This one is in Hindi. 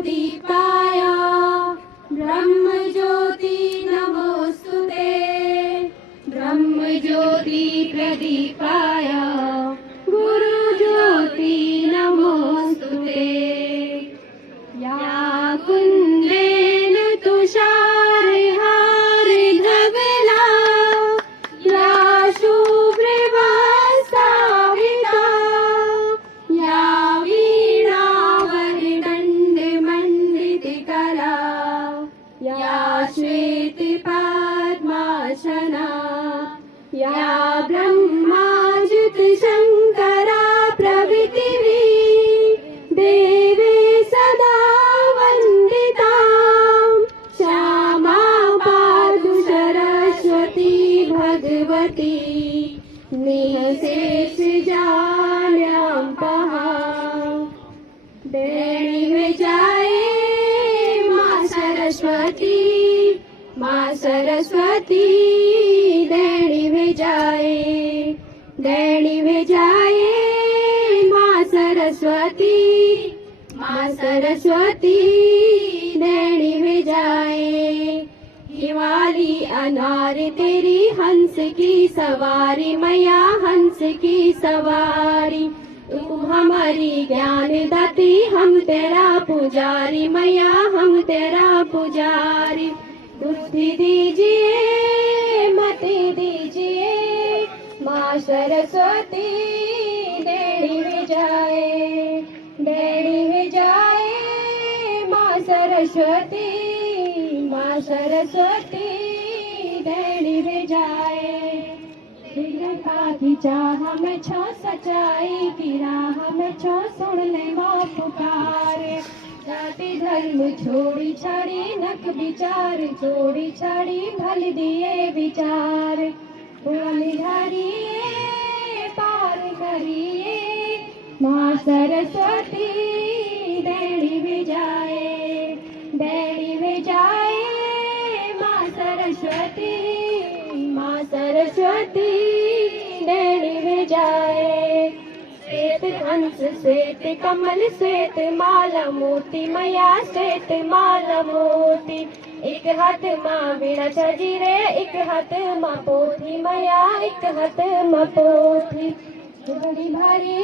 प्रदीपाय ब्रह्मज्योति नमोस्तुते ब्रह्मज्योति प्रदीपाय गुरुज्योति नमोस्तुते या कुंदेन तुषारहारे धवला या शुभ्र वस्त्रावृता या वीणावरदण्डमण्डितकरा या श्वेतपद्मासना या ब्रह्माच्युत शङ्करा प्रभृतिः देवे सदा वन्दितां श्यामा पातु सरस्वती भगवती निःशेषजाड्यां पहा देवी विजये माँ सरस्वती देवी विजये माँ सरस्वती देवी विजये हिवाली अनार तेरी हंस की सवारी मैया हंस की सवारी तू हमारी ज्ञान दाती हम तेरा पुजारी मैया हम तेरा पुजारी बुद्धि दीजिए मति दीजिए माँ सरस्वती देवी विजये माँ सरस्वती देवी विजये विग्रह की चाह में छो सच्चाई की राह में छो सुन ले माँ पुकारे जाति धर्म छोड़ी छाड़ी नक विचार छोड़ी छाड़ी भल दिए विचार बलिहारिए पार करिए माँ सरस्वती देवी विजये माँ सरस्वती देवी विजये श्वेत हंस श्वेत कमल श्वेत माला मोती मैया श्वेत माला मोती एक हाथ माँ वीणा छजीरे एक हाथ माँ पोथी मैया एक हाथ माँ पोथी बड़ी भारी